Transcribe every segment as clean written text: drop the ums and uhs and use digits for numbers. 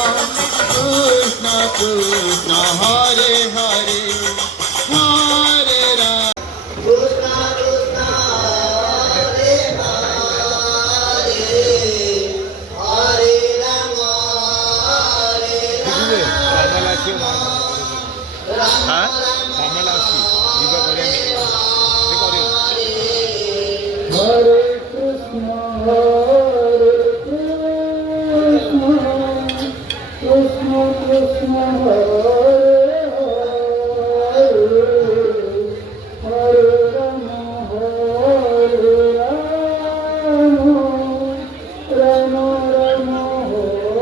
Krishna Krishna Hare Hare Hare Rama Krishna Krishna Hare Hare Hare Rama Hare Rama Rama Hare Krishna Hare Krishna Krishna Krishna Hare Hare Hare Rama Hare Rama Rama Rama Hare Hare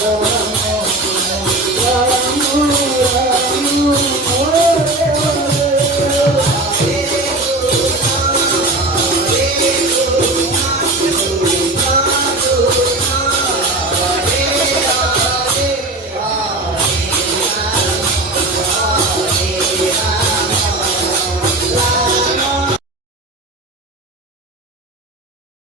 Hare